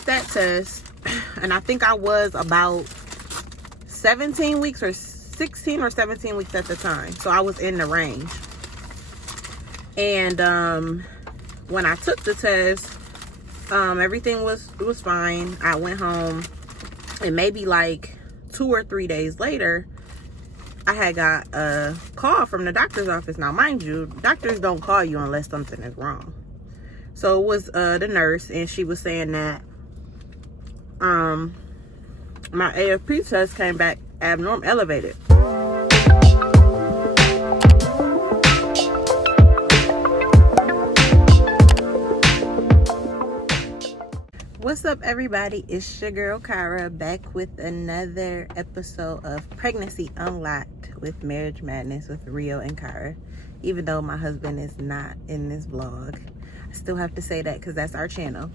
got that test, and I think I was about 17 weeks or 16 or 17 weeks at the time. So I was in the range. And when I took the test, everything was fine. I went home, and maybe like 2 or 3 days later, I had got a call from the doctor's office. Now, mind you, doctors don't call you unless something is wrong. So it was the nurse, and she was saying that my AFP test came back abnormal, elevated. What's up, everybody? It's your girl Cara, back with another episode of Pregnancy Unlocked with Marriage Madness with Rio and Cara. Even though my husband is not in this vlog, I still have to say that because that's our channel.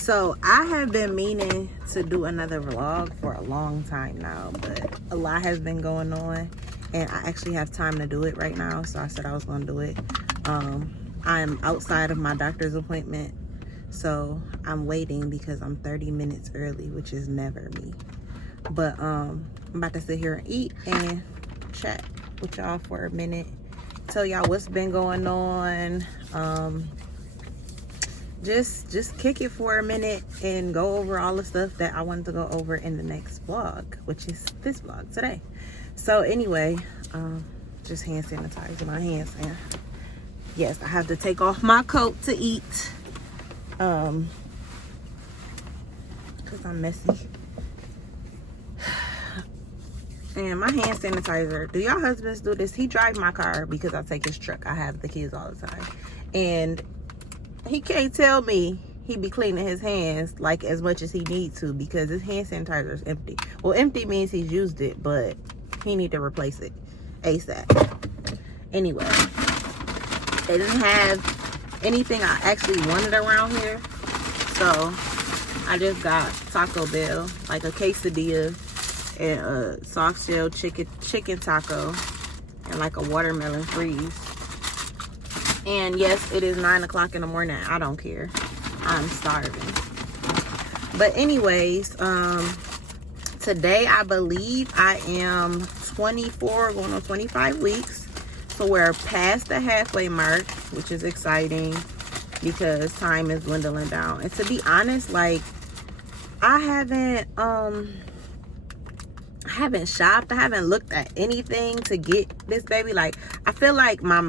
So I have been meaning to do another vlog for a long time now, but a lot has been going on, and I actually have time to do it right now. So I said I was going to do it. I'm outside of my doctor's appointment, so I'm waiting because I'm 30 minutes early, which is never me. But I'm about to sit here and eat and chat with y'all for a minute, tell y'all what's been going on. Just kick it for a minute and go over all the stuff that I wanted to go over in the next vlog, which is this vlog today. So anyway, just hand sanitizer my hands, and yes, I have to take off my coat to eat. Cause I'm messy. And my hand sanitizer, do y'all husbands do this? He drives my car because I take his truck. I have the kids all the time, and he can't tell me he be cleaning his hands like as much as he needs to because his hand sanitizer is empty. Well, empty means he's used it, but he need to replace it ASAP. Anyway, they didn't have anything I actually wanted around here, so I just got Taco Bell, like a quesadilla and a soft shell chicken taco and like a watermelon freeze. And yes, it is 9 o'clock in the morning. I don't care, I'm starving. But anyways, today I believe I am 24 going on 25 weeks. So we're past the halfway mark, which is exciting because time is dwindling down. And to be honest, like, I haven't shopped. I haven't looked at anything to get this baby. Like, I feel like my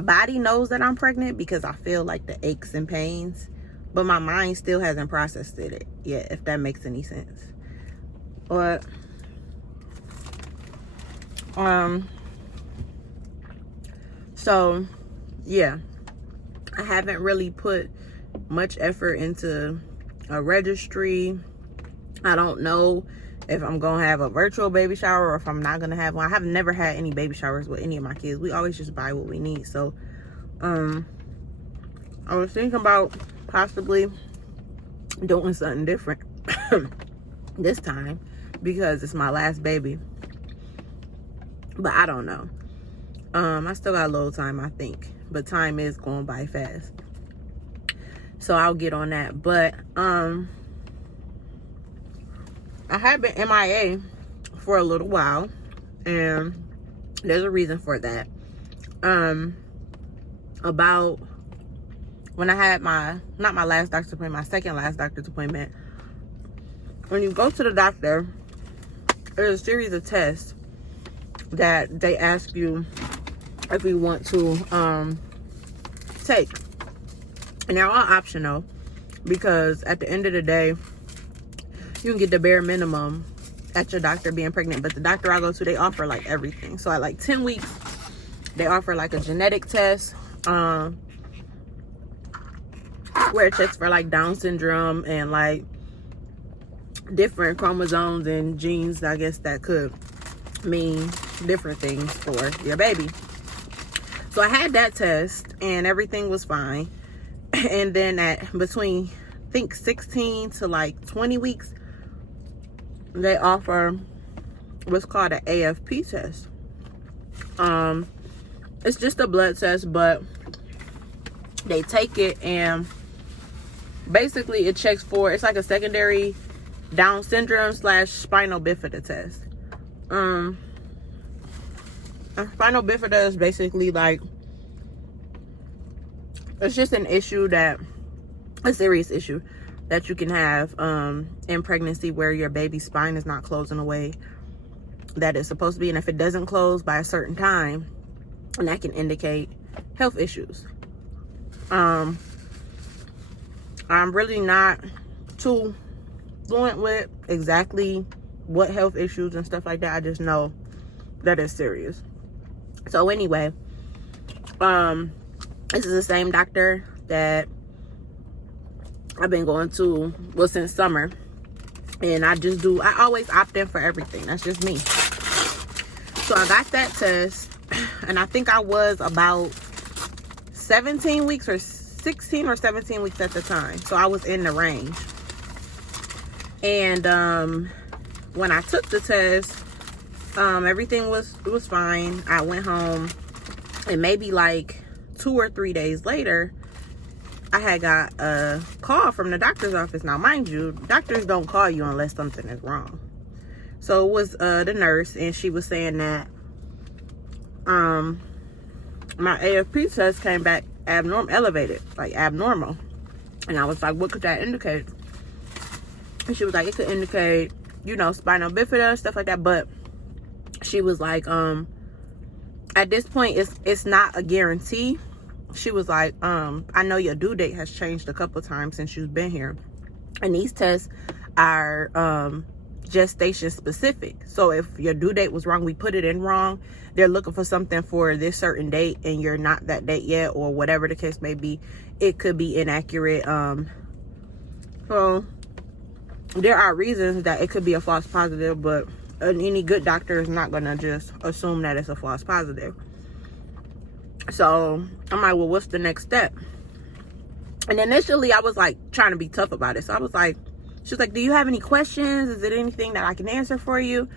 body knows that I'm pregnant because I feel like the aches and pains, but my mind still hasn't processed it yet, if that makes any sense. But so yeah, I haven't really put much effort into a registry. I don't know if I'm gonna have a virtual baby shower or if I'm not gonna have one. I have never had any baby showers with any of my kids. We always just buy what we need. So I was thinking about possibly doing something different this time because it's my last baby, but I don't know. I still got a little time, I think, but time is going by fast, so I'll get on that. But I have been MIA for a little while, and there's a reason for that. About when I had not my last doctor's appointment, my second last doctor's appointment, when you go to the doctor, there's a series of tests that they ask you if you want to take, and they're all optional because at the end of the day you can get the bare minimum at your doctor being pregnant. But the doctor I go to, they offer like everything. So at like 10 weeks they offer like a genetic test where it checks for like Down syndrome and like different chromosomes and genes. I guess that could mean different things for your baby. So I had that test and everything was fine. And then at between, I think 16 to like 20 weeks, they offer what's called an AFP test. It's just a blood test, but they take it and Basically, it checks for, it's like a secondary Down syndrome / spinal bifida test. Spinal bifida is basically like, it's just an issue that, a serious issue that you can have in pregnancy, where your baby's spine is not closing the way that it's supposed to be. And if it doesn't close by a certain time, and that can indicate health issues. I'm really not too fluent with exactly what health issues and stuff like that. I just know that it's serious. So anyway, this is the same doctor that I've been going to, well, since summer. And I always opt in for everything. That's just me. So I got that test, and I think I was about 17 weeks or 16 or 17 weeks at the time. So I was in the range. And when I took the test, everything was fine. I went home, and maybe like 2 or 3 days later, I had got a call from the doctor's office. Now, mind you, doctors don't call you unless something is wrong. So it was the nurse, and she was saying that my AFP test came back elevated, like abnormal. And I was like, what could that indicate? And she was like, it could indicate, you know, spinal bifida, stuff like that. But she was like, at this point, it's not a guarantee. She was like, I know your due date has changed a couple times since you've been here. And these tests are gestation specific. So if your due date was wrong, we put it in wrong. They're looking for something for this certain date, and you're not that date yet, or whatever the case may be. It could be inaccurate. So there are reasons that it could be a false positive, but any good doctor is not going to just assume that it's a false positive. So I'm like, well, what's the next step? And initially I was like trying to be tough about it. So I was like, she was like, do you have any questions? Is it anything that I can answer for you?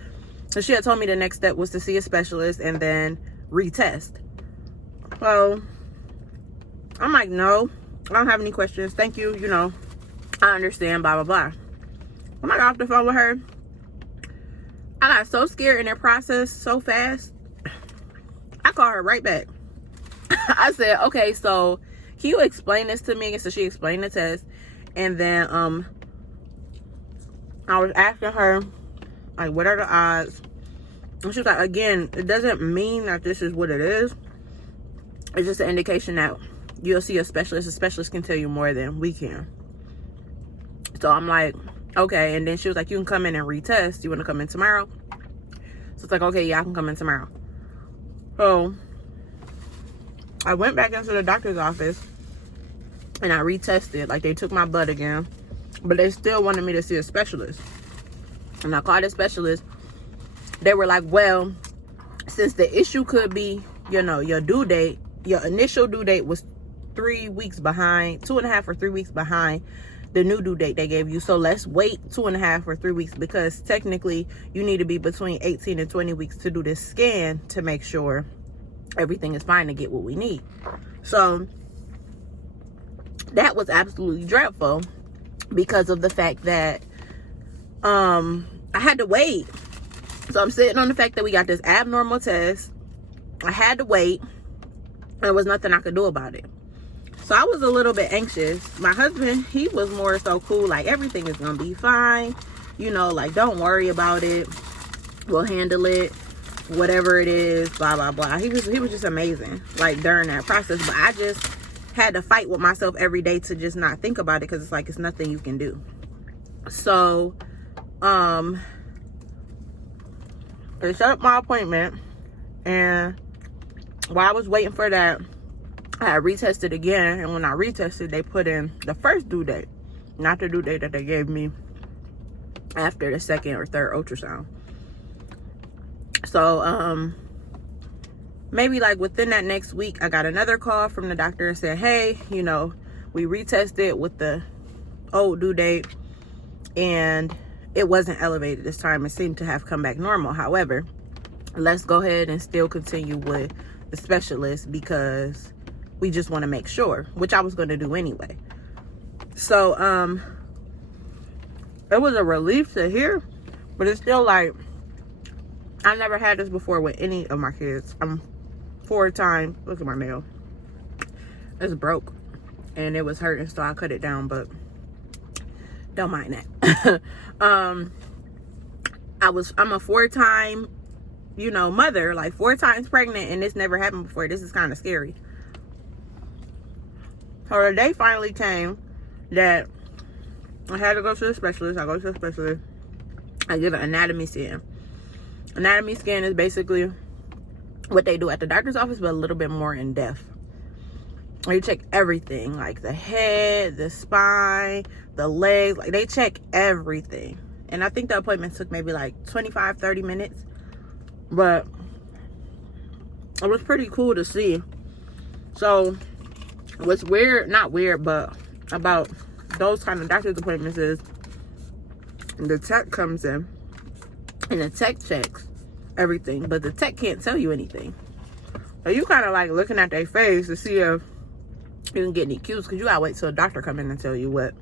So she had told me the next step was to see a specialist and then retest. So I'm like, no, I don't have any questions. Thank you. You know, I understand, blah, blah, blah. When I got off the phone with her, I got so scared in that process so fast. I called her right back. I said, okay, so can you explain this to me? And so she explained the test. And then I was asking her, like, what are the odds? And she was like, again, it doesn't mean that this is what it is. It's just an indication that you'll see a specialist. A specialist can tell you more than we can. So I'm like, okay. And then she was like, you can come in and retest. You want to come in tomorrow? So it's like, okay, yeah, I can come in tomorrow. So I went back into the doctor's office and I retested. Like, they took my blood again, but they still wanted me to see a specialist. And I called a specialist. They were like, well, since the issue could be, you know, your due date, your initial due date was 3 weeks behind, 2.5 or 3 weeks behind the new due date they gave you. So let's wait 2.5 or 3 weeks, because technically you need to be between 18 and 20 weeks to do this scan to make sure everything is fine to get what we need. So that was absolutely dreadful because of the fact that I had to wait. So I'm sitting on the fact that we got this abnormal test. I had to wait. There was nothing I could do about it. So I was a little bit anxious. My husband, he was more so cool, like, everything is gonna be fine, you know, like, don't worry about it, we'll handle it, whatever it is, blah blah blah. He was just amazing, like, during that process. But I just had to fight with myself every day to just not think about it, because it's like, it's nothing you can do. So they set up my appointment, and while I was waiting for that, I retested again. And when I retested, they put in the first due date, not the due date that they gave me after the second or third ultrasound. So maybe like within that next week, I got another call from the doctor and said, hey, you know, we retested with the old due date and it wasn't elevated this time. It seemed to have come back normal. However, let's go ahead and still continue with the specialist, because we just want to make sure, which I was going to do anyway. So it was a relief to hear, but it's still like, I never had this before with any of my kids. I'm 4 times, look at my nail, it's broke and it was hurting, so I cut it down, but don't mind that. I'm a 4-time, you know, mother, like 4 times pregnant, and this never happened before. This is kind of scary. So the day finally came that I had to go to the specialist. I go to the specialist. I get an anatomy scan. Anatomy scan is basically what they do at the doctor's office, but a little bit more in depth. They check everything, like the head, the spine, the legs. Like, they check everything. And I think the appointment took maybe like 25-30 minutes. But it was pretty cool to see. So what's weird, not weird, but about those kind of doctor's appointments is the tech comes in and the tech checks everything, but the tech can't tell you anything. So you kind of like looking at their face to see if you can get any cues, because you gotta wait till a doctor come in and tell you what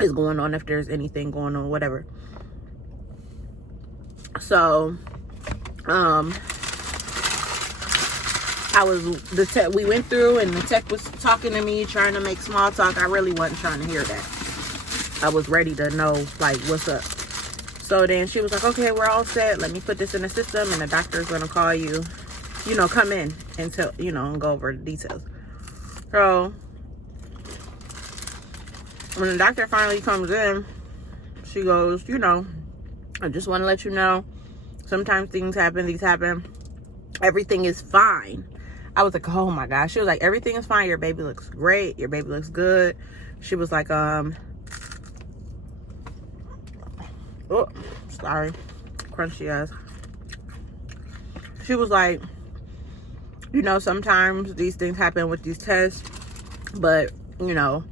is going on, if there's anything going on, whatever. So we went through and the tech was talking to me, trying to make small talk. I really wasn't trying to hear that. I was ready to know, like, what's up. So then she was like, okay, we're all set. Let me put this in the system, and the doctor's gonna call you, you know, come in and tell, you know, and go over the details. So when the doctor finally comes in, she goes, you know, I just want to let you know, sometimes things happen, these happen. Everything is fine. I was like, oh my gosh. She was like, everything is fine. Your baby looks great. Your baby looks good. She was like, oh, sorry. Crunchy ass. She was like, you know, sometimes these things happen with these tests, but, you know,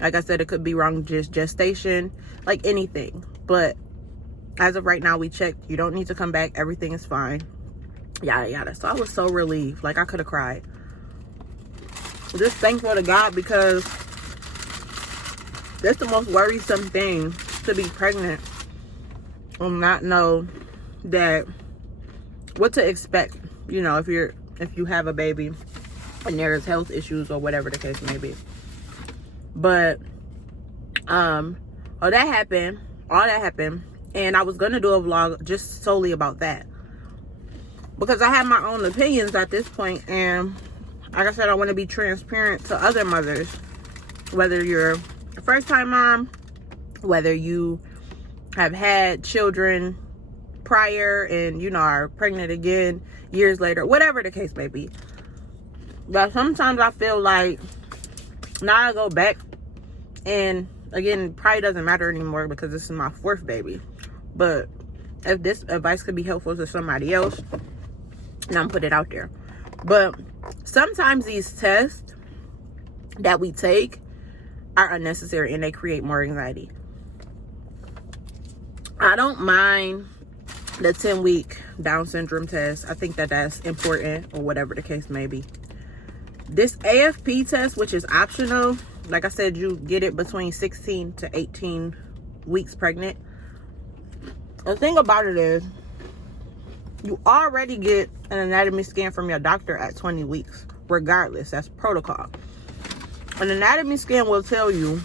like I said, it could be wrong just gestation, like anything. But as of right now, we checked. You don't need to come back. Everything is fine. Yada yada. So I was so relieved. Like, I could have cried. Just thankful to God, because that's the most worrisome thing, to be pregnant and not know that what to expect, you know, if you have a baby and there's health issues or whatever the case may be. But all that happened, and I was gonna do a vlog just solely about that, because I have my own opinions at this point. And like I said, I want to be transparent to other mothers, whether you're a first-time mom, whether you have had children prior and, you know, are pregnant again years later, whatever the case may be. But sometimes I feel like, now I go back, and again, it probably doesn't matter anymore because this is my 4th baby. But if this advice could be helpful to somebody else, and I'm put it out there. But sometimes these tests that we take are unnecessary, and they create more anxiety. I don't mind the 10-week Down syndrome test. I think that that's important, or whatever the case may be. This AFP test, which is optional, like I said, you get it between 16 to 18 weeks pregnant. The thing about it is, you already get an anatomy scan from your doctor at 20 weeks, regardless. That's protocol. An anatomy scan will tell you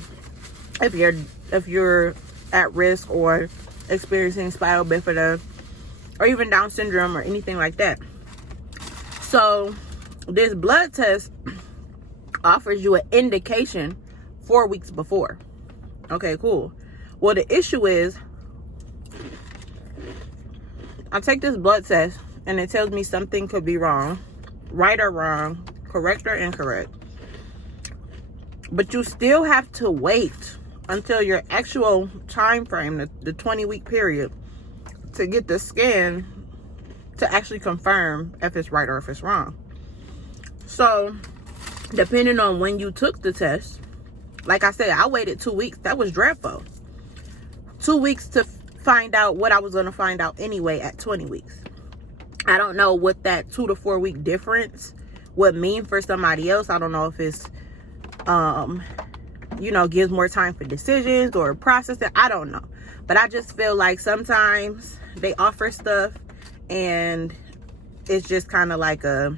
if you're at risk or experiencing spinal bifida or even Down syndrome or anything like that. So this blood test offers you an indication 4 weeks before. Okay, cool. Well, the issue is, I take this blood test and it tells me something could be wrong, right or wrong, correct or incorrect. But you still have to wait until your actual time frame, the 20-week period, to get the scan to actually confirm if it's right or if it's wrong. So depending on when you took the test, like I said, I waited 2 weeks. That was dreadful. 2 weeks to find out what I was going to find out anyway at 20 weeks. I don't know what that 2 to 4 week difference would mean for somebody else. I don't know if it's you know, gives more time for decisions or processing. I don't know. But I just feel like sometimes they offer stuff and it's just kind of like a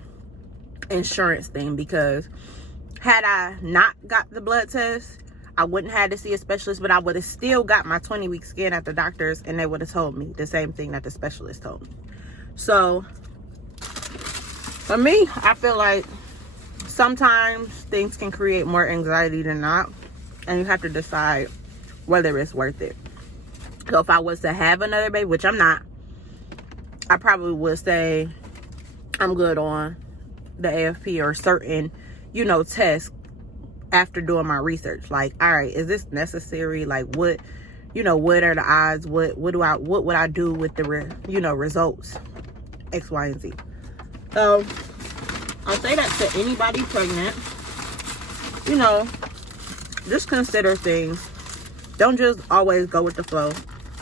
insurance thing, because had I not got the blood test, I wouldn't have to see a specialist, but I would have still got my 20-week scan at the doctor's, and they would have told me the same thing that the specialist told me. So for me, I feel like sometimes things can create more anxiety than not, and you have to decide whether it's worth it. So if I was to have another baby, which I'm not, I probably would say I'm good on the AFP or certain, you know, tests after doing my research. Like, all right, is this necessary? Like, what, you know, what are the odds? What would I do with the results? X, Y, and Z. So I'll say that to anybody pregnant. You know, just consider things. Don't just always go with the flow.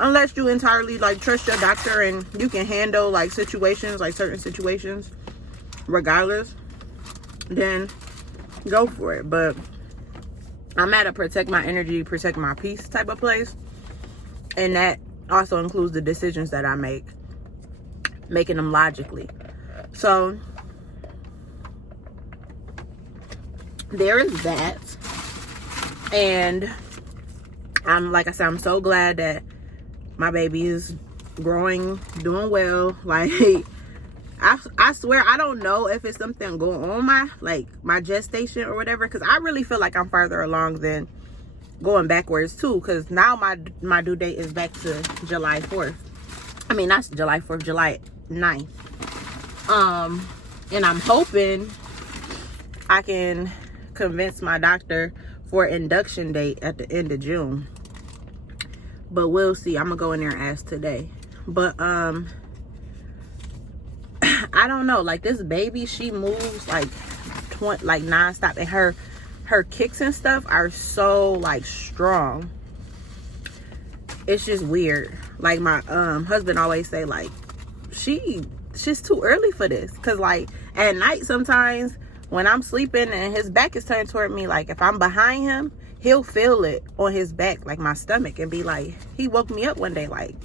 Unless you entirely like trust your doctor and you can handle like situations, like certain situations regardless, then go for it. But I'm at a protect my energy, protect my peace type of place, and that also includes the decisions that I make, making them logically. So there is that. And like I said, I'm so glad that my baby is growing, doing well. Like, I swear, I don't know if it's something going on my gestation or whatever, because I really feel like I'm farther along than going backwards too, because now my due date is back to July 4th. I mean, not July 4th, July 9th. And I'm hoping I can convince my doctor for induction date at the end of June. But we'll see. I'm gonna go in there and ask today. But I don't know. Like, this baby, she moves like nonstop, and her kicks and stuff are so like strong. It's just weird. Like, my husband always say, like, she's too early for this, because like at night sometimes when I'm sleeping and his back is turned toward me, like if I'm behind him, he'll feel it on his back, like my stomach, and be like, he woke me up one day like,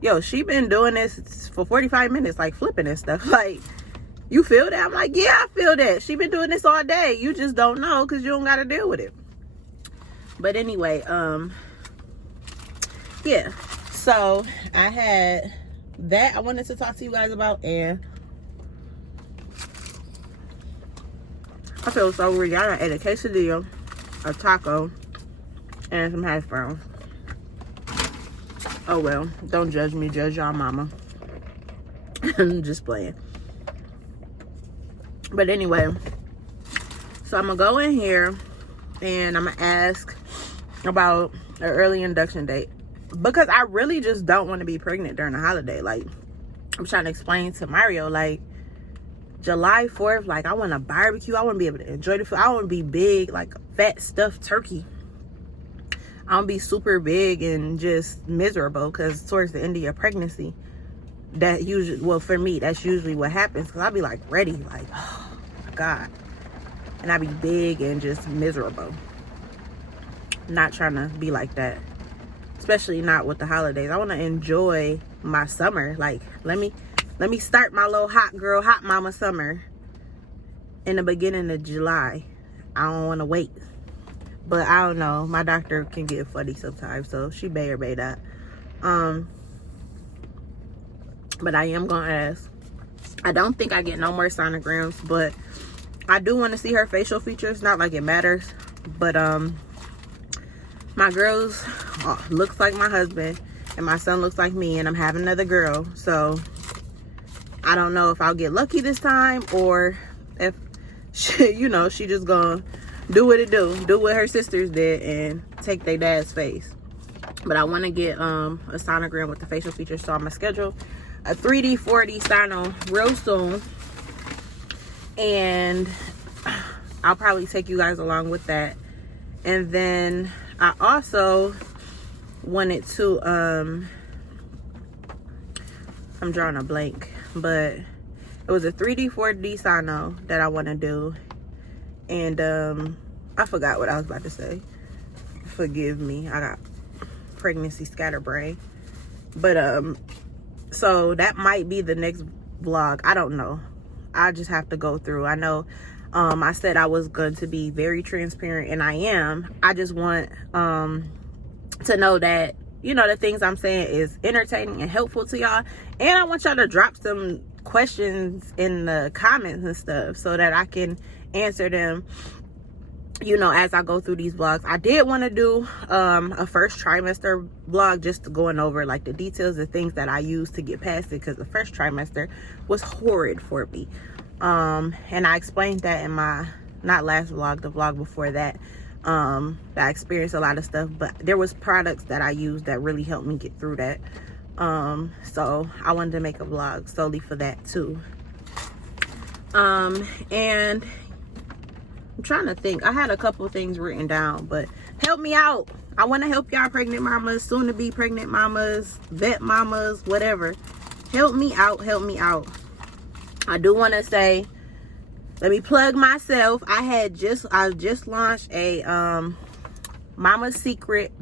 yo, she been doing this for 45 minutes, like flipping and stuff. Like, you feel that? I'm like, yeah, I feel that. She been doing this all day. You just don't know because you don't got to deal with it. But anyway, yeah. So I had that I wanted to talk to you guys about, and I feel so weird. Y'all ate a quesadilla, a taco, and some hash browns. Oh well, don't judge me, judge y'all mama. I'm just playing. But anyway, so I'm gonna go in here and I'm gonna ask about an early induction date, because I really just don't want to be pregnant during the holiday. Like, I'm trying to explain to Mario, like, July 4th, like, I want to barbecue. I want to be able to enjoy the food. I want to be big, like fat stuffed turkey. I want to be super big and just miserable, because towards the end of your pregnancy, that usually, well, for me, that's usually what happens, because I'll be like ready, like, oh my God. And I be big and just miserable. Not trying to be like that, especially not with the holidays. I want to enjoy my summer. Like, let me start my little hot girl, hot mama summer in the beginning of July. I don't want to wait. But I don't know. My doctor can get funny sometimes, so she may or may not. But I am going to ask. I don't think I get no more sonograms, but I do want to see her facial features. Not like it matters. But my girls looks like my husband, and my son looks like me, and I'm having another girl. So I don't know if I'll get lucky this time, or if she, you know, she just gonna do what it do what her sisters did and take their dad's face. But I want to get a sonogram with the facial features, so I'm gonna schedule a 3D 4D sono real soon, and I'll probably take you guys along with that. And then I also wanted to I'm drawing a blank, but it was a 3D 4D sono that I want to do. And I forgot what I was about to say. forgive me. I got pregnancy scatterbrain. But so that might be the next vlog. I don't know. I just have to go through. I know I said I was going to be very transparent, and I am. I just want to know that, you know, the things I'm saying is entertaining and helpful to y'all. And I want y'all to drop some questions in the comments and stuff so that I can answer them, you know, as I go through these vlogs. I did want to do a first trimester vlog, just going over like the details, the things that I used to get past it, because the first trimester was horrid for me. And I explained that in my not last vlog, the vlog before that. That I experienced a lot of stuff, but there was products that I used that really helped me get through that. So I wanted to make a vlog solely for that too. And I'm trying to think. I had a couple of things written down, but help me out. I want to help y'all pregnant mamas, soon to be pregnant mamas, vet mamas, whatever. Help me out. Help me out. I do want to say, let me plug myself. I just launched a Mama's Secret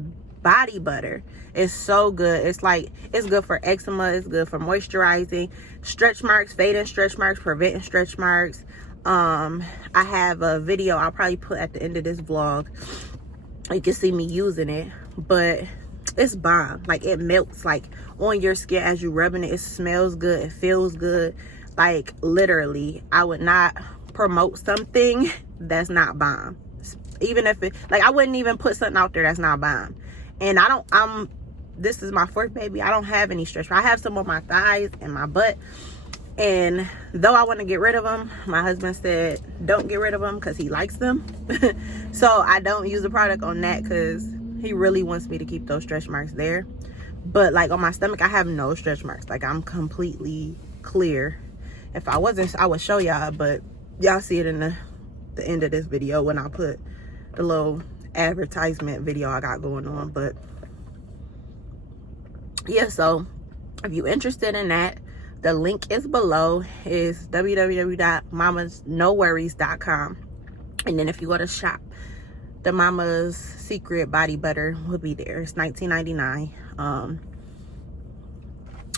body butter. It's so good. It's like, it's good for eczema. It's good for moisturizing, stretch marks, fading stretch marks, preventing stretch marks. I have a video I'll probably put at the end of this vlog. You can see me using it, but it's bomb. Like, it melts like on your skin as you rubbing it. It smells good. It feels good. Like, literally, I would not promote something that's not bomb. Even if it, like, I wouldn't even put something out there that's not bomb. And this is my fourth baby. I don't have any stretch. I have some on my thighs and my butt. And though I want to get rid of them, my husband said don't get rid of them because he likes them. So I don't use the product on that because he really wants me to keep those stretch marks there. But like on my stomach, I have no stretch marks. Like, I'm completely clear. If I wasn't, I would show y'all, but y'all see it in the end of this video when I put the little advertisement video I got going on. But yeah, so if you're interested in that, the link is below. Is www.mamasnoworries.com. And then if you go to shop, the Mama's Secret body butter will be there. It's $19.99. And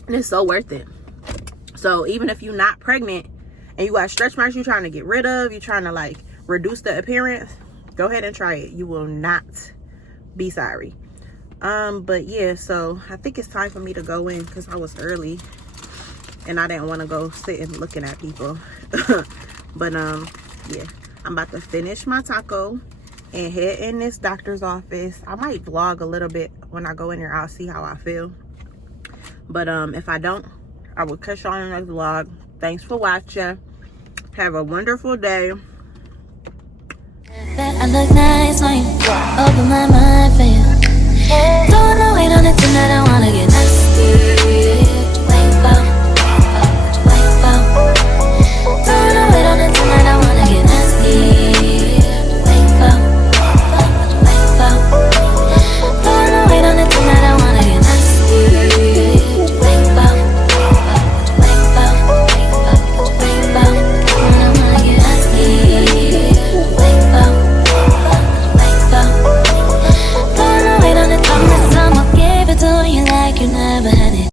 it's so worth it. So even if you're not pregnant and you got stretch marks you're trying to get rid of, you're trying to like reduce the appearance, go ahead and try it. You will not be sorry. But yeah, so I think it's time for me to go in because I was early and I didn't want to go sitting looking at people. But yeah, I'm about to finish my taco and head in this doctor's office. I might vlog a little bit when I go in there. I'll see how I feel. But if I don't, I will catch y'all in the next vlog. Thanks for watching. Have a wonderful day. I look nice on you. Open my mind for you. Don't wanna wait on it tonight. I wanna get nasty.